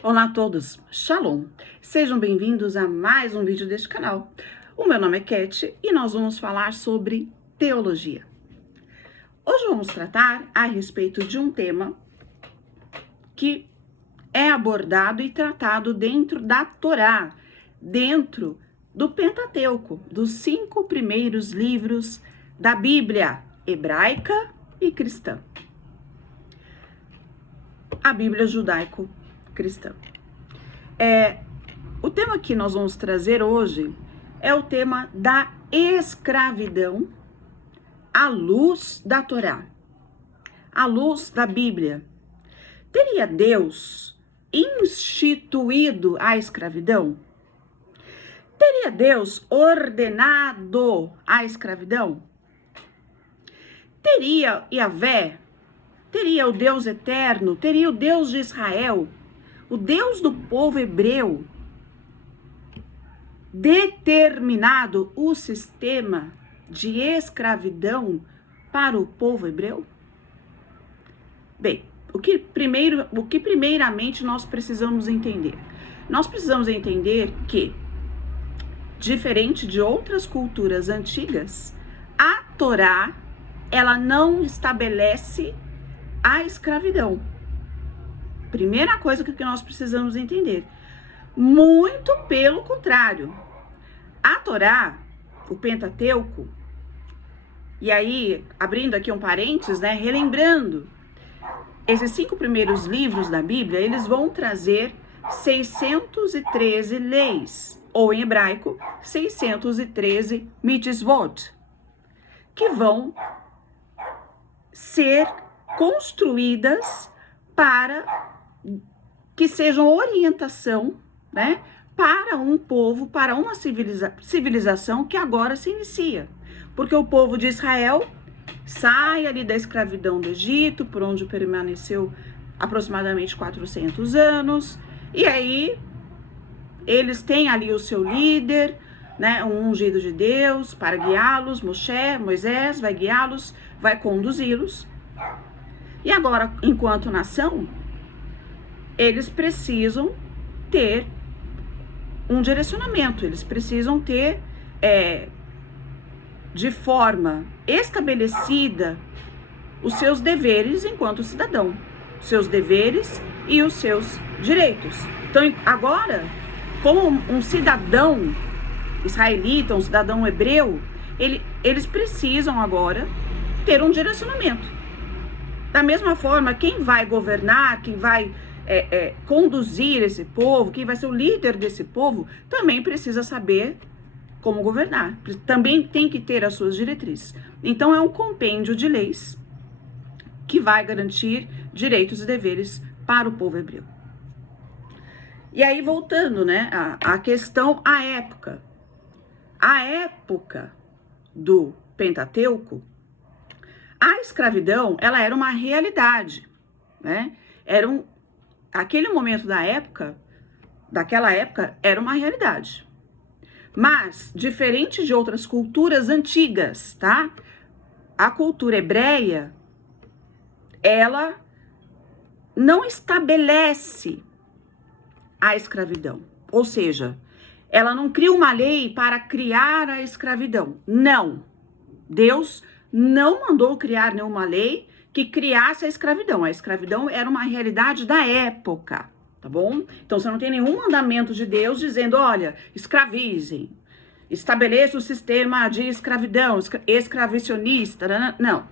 Olá a todos, Shalom! Sejam bem-vindos a mais um vídeo deste canal. O meu nome é Cat e nós vamos falar sobre teologia. Hoje vamos tratar a respeito de um tema que é abordado e tratado dentro da Torá, dentro do Pentateuco, dos 5 primeiros livros da Bíblia hebraica e cristã. A Bíblia judaico-cristã. O tema que nós vamos trazer hoje é o tema da escravidão à luz da Torá, à luz da Bíblia. Teria Deus instituído a escravidão? Teria Deus ordenado a escravidão? Teria Yahvé? Teria o Deus eterno? Teria o Deus de Israel? O Deus do povo hebreu determinado o sistema de escravidão para o povo hebreu? Bem, o que primeiramente nós precisamos entender? Nós precisamos entender que, diferente de outras culturas antigas, a Torá, ela não estabelece a escravidão. Primeira coisa que nós precisamos entender. Muito pelo contrário. A Torá, o Pentateuco, e aí, abrindo aqui um parênteses, né, relembrando, esses 5 primeiros livros da Bíblia, eles vão trazer 613 leis, ou em hebraico, 613 mitzvot, que vão ser construídas para que sejam orientação, né, para um povo, para uma civilização que agora se inicia. Porque o povo de Israel sai ali da escravidão do Egito, por onde permaneceu aproximadamente 400 anos, e aí eles têm ali o seu líder, né, um ungido de Deus para guiá-los, Moisés vai guiá-los, vai conduzi-los. E agora, enquanto nação, eles precisam ter um direcionamento, eles precisam ter de forma estabelecida os seus deveres enquanto cidadão, seus deveres e os seus direitos. Então, agora, como um cidadão israelita, um cidadão hebreu, eles precisam agora ter um direcionamento. Da mesma forma, quem vai governar, quem vai conduzir esse povo, quem vai ser o líder desse povo, também precisa saber como governar. Também tem que ter as suas diretrizes. Então, é um compêndio de leis que vai garantir direitos e deveres para o povo hebreu. E aí, voltando, né, a questão, a época. A época do Pentateuco, a escravidão, ela era uma realidade, né? Aquele momento daquela época, era uma realidade. Mas, diferente de outras culturas antigas, tá? A cultura hebreia, ela não estabelece a escravidão. Ou seja, ela não cria uma lei para criar a escravidão. Não. Deus não mandou criar nenhuma lei que criasse a escravidão. A escravidão era uma realidade da época, tá bom? Então, você não tem nenhum mandamento de Deus dizendo, olha, escravizem, estabeleça o sistema de escravidão, escravicionista, não,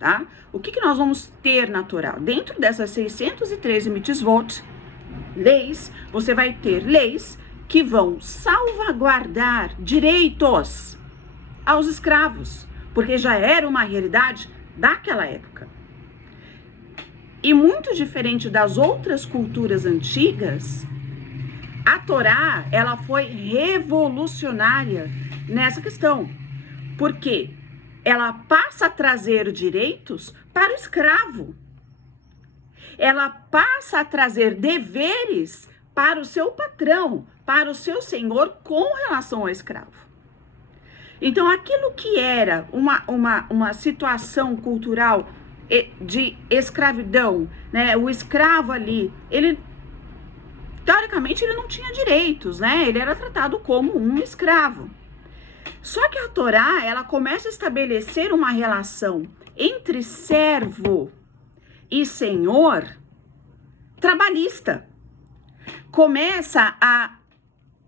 tá? O que nós vamos ter na Torá? Dentro dessas 613 mitzvot, leis, você vai ter leis que vão salvaguardar direitos aos escravos, porque já era uma realidade daquela época. E muito diferente das outras culturas antigas, a Torá, ela foi revolucionária nessa questão, porque ela passa a trazer direitos para o escravo. Ela passa a trazer deveres para o seu patrão, para o seu senhor com relação ao escravo. Então, aquilo que era uma situação cultural de escravidão, né? O escravo ali, ele teoricamente, ele não tinha direitos, né? Ele era tratado como um escravo. Só que a Torá, ela começa a estabelecer uma relação entre servo e senhor trabalhista. Começa a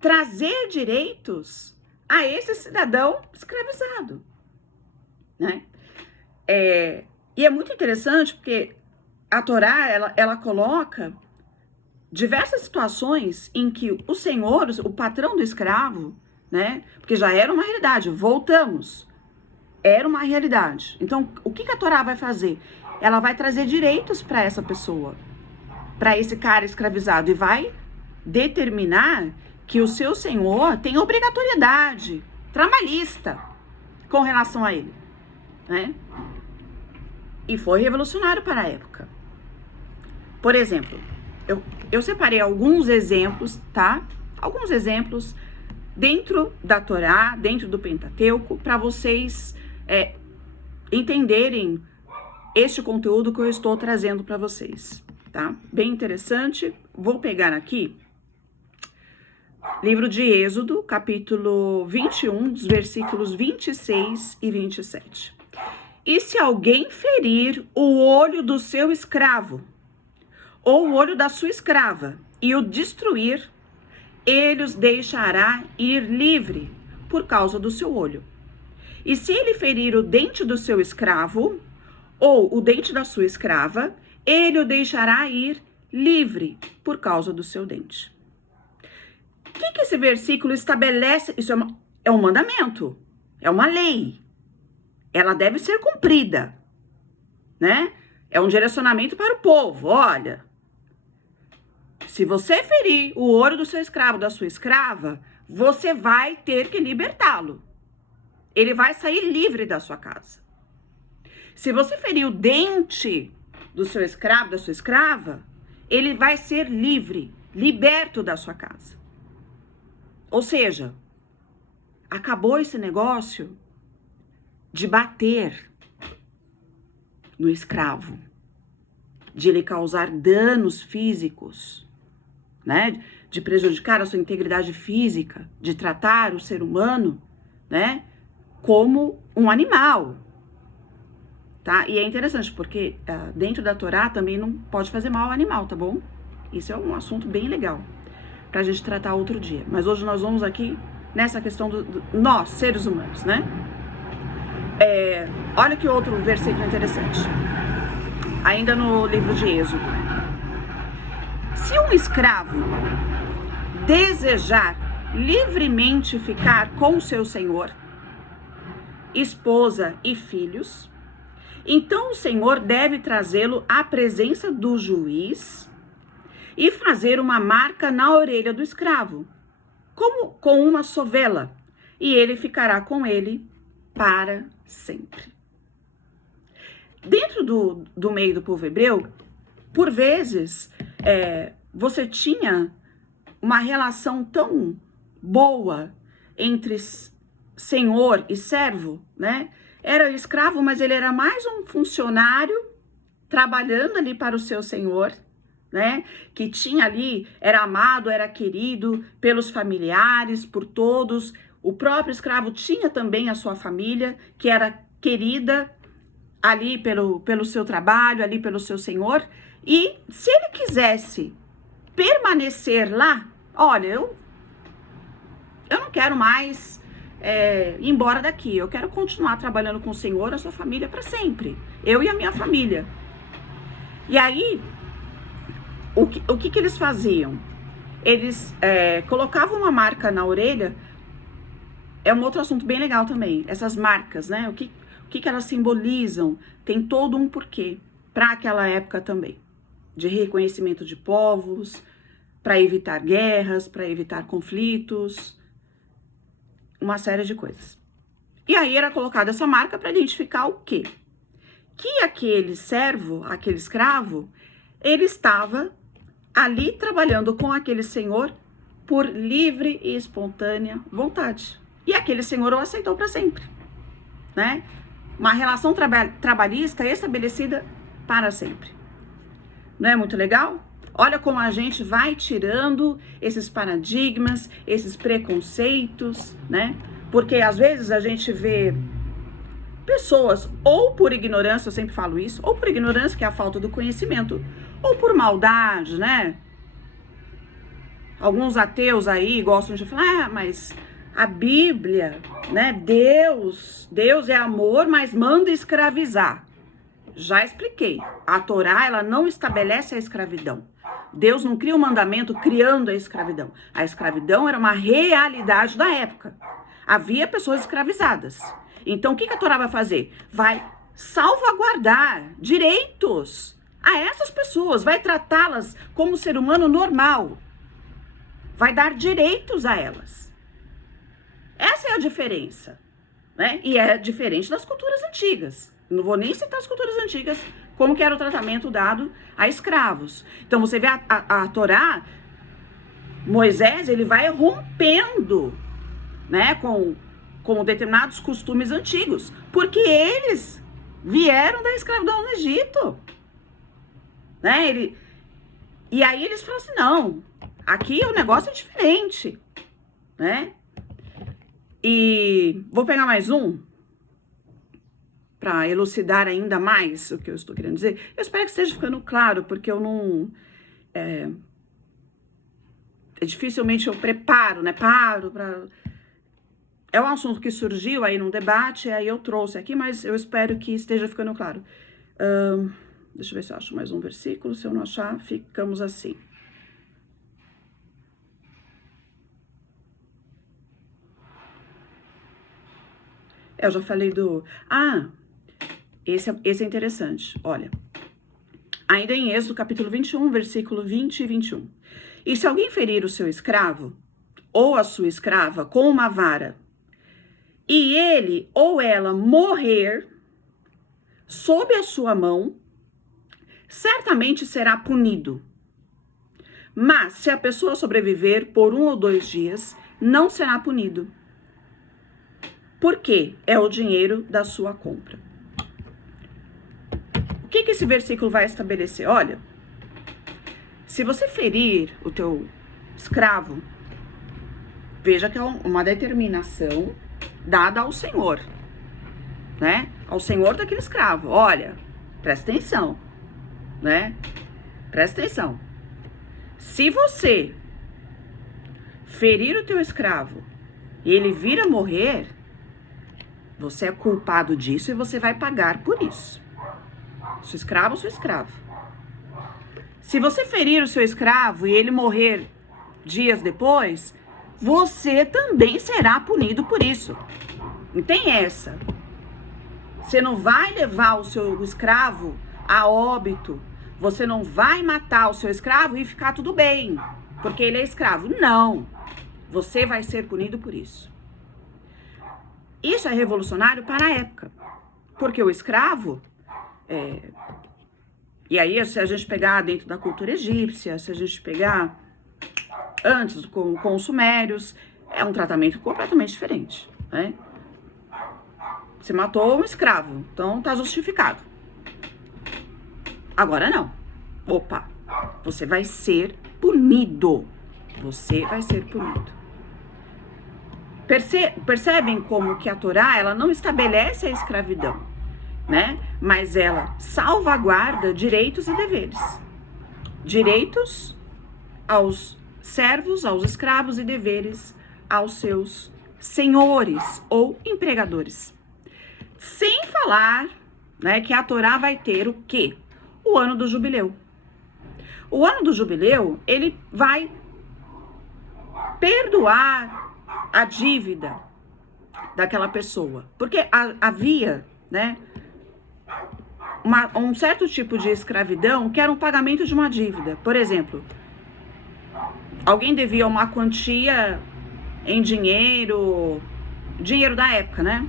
trazer direitos a esse cidadão escravizado, né? E é muito interessante porque a Torá, ela coloca diversas situações em que o senhor, o patrão do escravo, né? Porque já era uma realidade, voltamos, era uma realidade. Então, o que a Torá vai fazer? Ela vai trazer direitos para essa pessoa, para esse cara escravizado, e vai determinar que o seu senhor tem obrigatoriedade trabalhista com relação a ele, né? E foi revolucionário para a época. Por exemplo, eu separei alguns exemplos, tá? Alguns exemplos dentro da Torá, dentro do Pentateuco, para vocês entenderem este conteúdo que eu estou trazendo para vocês, tá? Bem interessante. Vou pegar aqui livro de Êxodo, capítulo 21, dos versículos 26 e 27. E se alguém ferir o olho do seu escravo, ou o olho da sua escrava, e o destruir, ele os deixará ir livre por causa do seu olho. E se ele ferir o dente do seu escravo, ou o dente da sua escrava, ele o deixará ir livre por causa do seu dente. O que esse versículo estabelece? Isso é um mandamento, é uma lei. Ela deve ser cumprida, né? É um direcionamento para o povo. Olha, se você ferir o olho do seu escravo, da sua escrava, você vai ter que libertá-lo. Ele vai sair livre da sua casa. Se você ferir o dente do seu escravo, da sua escrava, ele vai ser livre, liberto da sua casa. Ou seja, acabou esse negócio de bater no escravo, de lhe causar danos físicos, né? De prejudicar a sua integridade física, de tratar o ser humano, né? Como um animal, tá? E é interessante porque dentro da Torá também não pode fazer mal ao animal, tá bom? Isso é um assunto bem legal pra gente tratar outro dia. Mas hoje nós vamos aqui nessa questão nós, seres humanos, né? Olha que outro versículo interessante. Ainda no livro de Êxodo. Se um escravo desejar livremente ficar com seu senhor, esposa e filhos, então o senhor deve trazê-lo à presença do juiz e fazer uma marca na orelha do escravo, como com uma sovela, e ele ficará com ele para sempre. Dentro do meio do povo hebreu, por vezes, você tinha uma relação tão boa entre senhor e servo, né? Era escravo, mas ele era mais um funcionário trabalhando ali para o seu senhor, né? Que tinha ali, era amado, era querido pelos familiares, por todos. O próprio escravo tinha também a sua família, que era querida ali pelo seu trabalho, ali pelo seu senhor. E se ele quisesse permanecer lá, olha, eu não quero mais ir embora daqui, eu quero continuar trabalhando com o senhor, a sua família para sempre, eu e a minha família. E aí, o que eles faziam? Eles colocavam uma marca na orelha. É um outro assunto bem legal também, essas marcas, né? O que elas simbolizam? Tem todo um porquê para aquela época também, de reconhecimento de povos, para evitar guerras, para evitar conflitos, uma série de coisas. E aí era colocada essa marca para identificar o quê? Que aquele servo, aquele escravo, ele estava ali trabalhando com aquele senhor por livre e espontânea vontade. E aquele senhor o aceitou para sempre, né? Uma relação trabalhista estabelecida para sempre. Não é muito legal? Olha como a gente vai tirando esses paradigmas, esses preconceitos, né? Porque às vezes a gente vê pessoas, ou por ignorância, eu sempre falo isso, ou por ignorância, que é a falta do conhecimento, ou por maldade, né? Alguns ateus aí gostam de falar, mas a Bíblia, né? Deus é amor, mas manda escravizar. Já expliquei. A Torá, ela não estabelece a escravidão. Deus não cria um mandamento criando a escravidão. A escravidão era uma realidade da época. Havia pessoas escravizadas. Então, o que a Torá vai fazer? Vai salvaguardar direitos a essas pessoas, vai tratá-las como ser humano normal, vai dar direitos a elas. Essa é a diferença, né? E é diferente das culturas antigas. Não vou nem citar as culturas antigas, como que era o tratamento dado a escravos. Então, você vê a Torá, Moisés, ele vai rompendo, né, com determinados costumes antigos, porque eles vieram da escravidão no Egito, né? E aí eles falam assim, não, aqui o negócio é diferente, né? E vou pegar mais um, para elucidar ainda mais o que eu estou querendo dizer. Eu espero que esteja ficando claro, porque eu não... dificilmente eu preparo, né? Paro para... É um assunto que surgiu aí num debate, aí eu trouxe aqui, mas eu espero que esteja ficando claro. Deixa eu ver se eu acho mais um versículo. Se eu não achar, ficamos assim. Eu já falei do... Esse é interessante, olha. Ainda em Êxodo, capítulo 21, versículo 20 e 21. E se alguém ferir o seu escravo, ou a sua escrava, com uma vara, e ele ou ela morrer sob a sua mão, certamente será punido. Mas se a pessoa sobreviver por 1 ou 2 dias, não será punido. Porque é o dinheiro da sua compra. O que esse versículo vai estabelecer? Olha, se você ferir o teu escravo, veja que é uma determinação dada ao Senhor, né? Ao Senhor daquele escravo. Olha, presta atenção, né? Presta atenção. Se você ferir o teu escravo e ele vir a morrer, você é culpado disso e você vai pagar por isso. Seu escravo ou sua escrava. Se você ferir o seu escravo e ele morrer dias depois, você também será punido por isso. Não tem essa. Você não vai levar o seu escravo a óbito. Você não vai matar o seu escravo e ficar tudo bem, porque ele é escravo. Não. Você vai ser punido por isso. Isso é revolucionário para a época. Porque o escravo... E aí, se a gente pegar dentro da cultura egípcia, se a gente pegar antes com os sumérios, é um tratamento completamente diferente, né? Você matou um escravo, então tá justificado. Agora não. Opa, você vai ser punido. Você vai ser punido. Percebem como que a Torá, ela não estabelece a escravidão, né? Mas ela salvaguarda direitos e deveres. Direitos aos servos, aos escravos, e deveres aos seus senhores ou empregadores. Sem falar, né, que a Torá vai ter o quê? O ano do jubileu. O ano do jubileu, ele vai perdoar a dívida daquela pessoa. Porque havia, né, um certo tipo de escravidão que era um pagamento de uma dívida. Por exemplo, alguém devia uma quantia em dinheiro da época, né?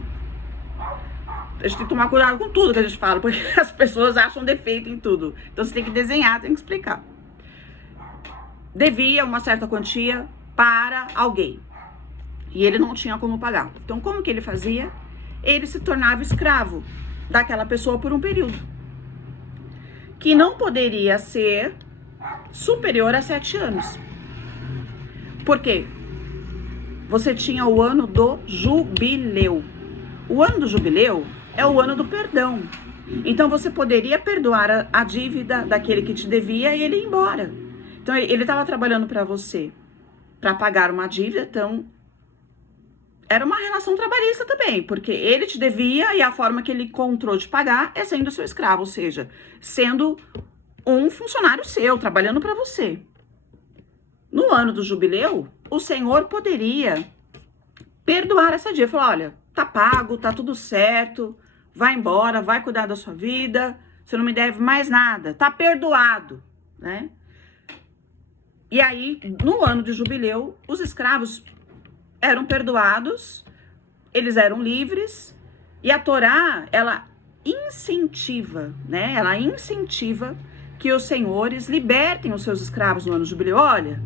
A gente tem que tomar cuidado com tudo que a gente fala, porque as pessoas acham defeito em tudo. Então você tem que desenhar, tem que explicar. Devia uma certa quantia para alguém e ele não tinha como pagar. Então como que ele fazia? Ele se tornava escravo daquela pessoa por um período, que não poderia ser superior a 7 anos. Por quê? Você tinha o ano do jubileu. O ano do jubileu é o ano do perdão. Então você poderia perdoar a dívida daquele que te devia e ele ir embora. Então ele estava trabalhando para você para pagar uma dívida, então era uma relação trabalhista também, porque ele te devia e a forma que ele encontrou de pagar é sendo seu escravo, ou seja, sendo um funcionário seu, trabalhando para você. No ano do jubileu, o Senhor poderia perdoar essa dívida. Falar, olha, tá pago, tá tudo certo, vai embora, vai cuidar da sua vida, você não me deve mais nada, tá perdoado, né? E aí, no ano de jubileu, os escravos eram perdoados, eles eram livres, e a Torá, ela incentiva, né? Ela incentiva que os senhores libertem os seus escravos no ano de jubileu. Olha,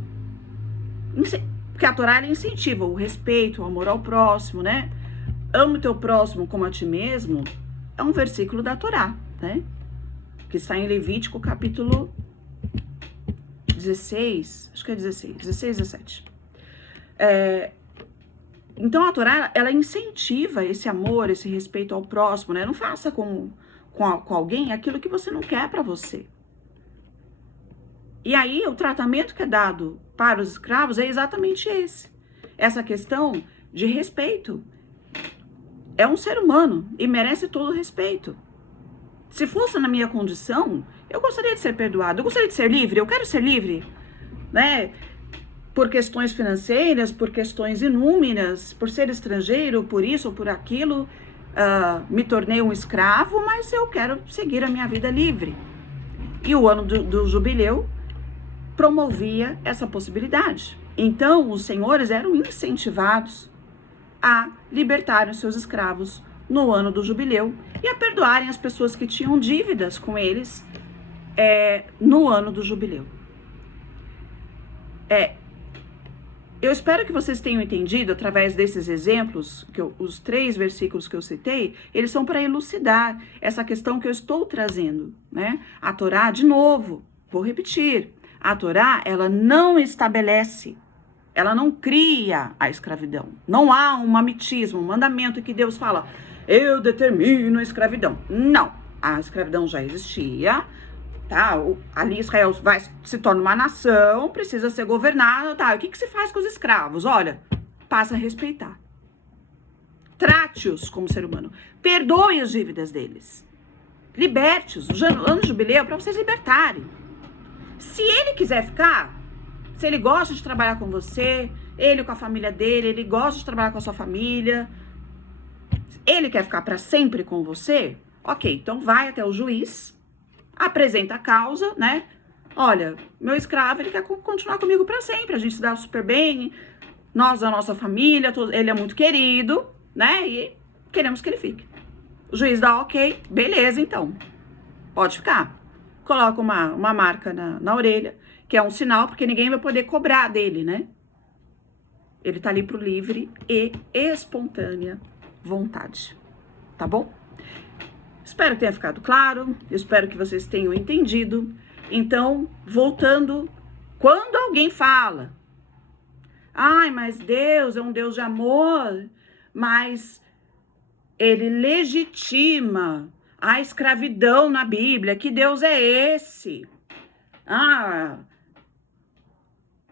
porque a Torá, ela incentiva o respeito, o amor ao próximo, né? Ame o teu próximo como a ti mesmo, é um versículo da Torá, né? Que está em Levítico, capítulo 16, acho que é 16, 17. Então a Torá, ela incentiva esse amor, esse respeito ao próximo, né? Não faça com alguém aquilo que você não quer para você. E aí o tratamento que é dado para os escravos é exatamente esse. Essa questão de respeito. É um ser humano e merece todo o respeito. Se fosse na minha condição, eu gostaria de ser perdoado, eu gostaria de ser livre, eu quero ser livre, né? Por questões financeiras, por questões inúmeras, por ser estrangeiro, por isso ou por aquilo, me tornei um escravo, mas eu quero seguir a minha vida livre. E o ano do jubileu promovia essa possibilidade. Então, os senhores eram incentivados a libertarem os seus escravos no ano do jubileu e a perdoarem as pessoas que tinham dívidas com eles no ano do jubileu. Eu espero que vocês tenham entendido através desses exemplos, os 3 versículos que eu citei, eles são para elucidar essa questão que eu estou trazendo, né? A Torá, de novo, vou repetir, a Torá, ela não estabelece, ela não cria a escravidão. Não há um mamitismo, um mandamento que Deus fala, eu determino a escravidão. Não, a escravidão já existia, tá? Ali Israel se torna uma nação, precisa ser governada, tá? O que se faz com os escravos? Olha, passa a respeitar. Trate-os como ser humano. Perdoe as dívidas deles. Liberte-os. O ano de jubileu é para vocês libertarem. Se ele quiser ficar, se ele gosta de trabalhar com você, ele com a família dele, ele gosta de trabalhar com a sua família, ele quer ficar para sempre com você, ok, então vai até o juiz, apresenta a causa, né? Olha, meu escravo, ele quer continuar comigo para sempre, a gente se dá super bem, nós, a nossa família, ele é muito querido, né? E queremos que ele fique. O juiz dá ok, beleza, então, pode ficar. Coloca uma marca na orelha, que é um sinal, porque ninguém vai poder cobrar dele, né? Ele tá ali pro livre e espontânea vontade, tá bom? Espero que tenha ficado claro, espero que vocês tenham entendido. Então, voltando, quando alguém fala, ai, mas Deus é um Deus de amor, mas ele legitima a escravidão na Bíblia, que Deus é esse?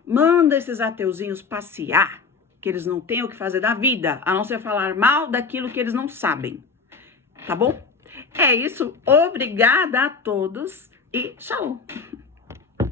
Manda esses ateuzinhos passear, que eles não têm o que fazer da vida, a não ser falar mal daquilo que eles não sabem, tá bom? É isso, obrigada a todos e tchau!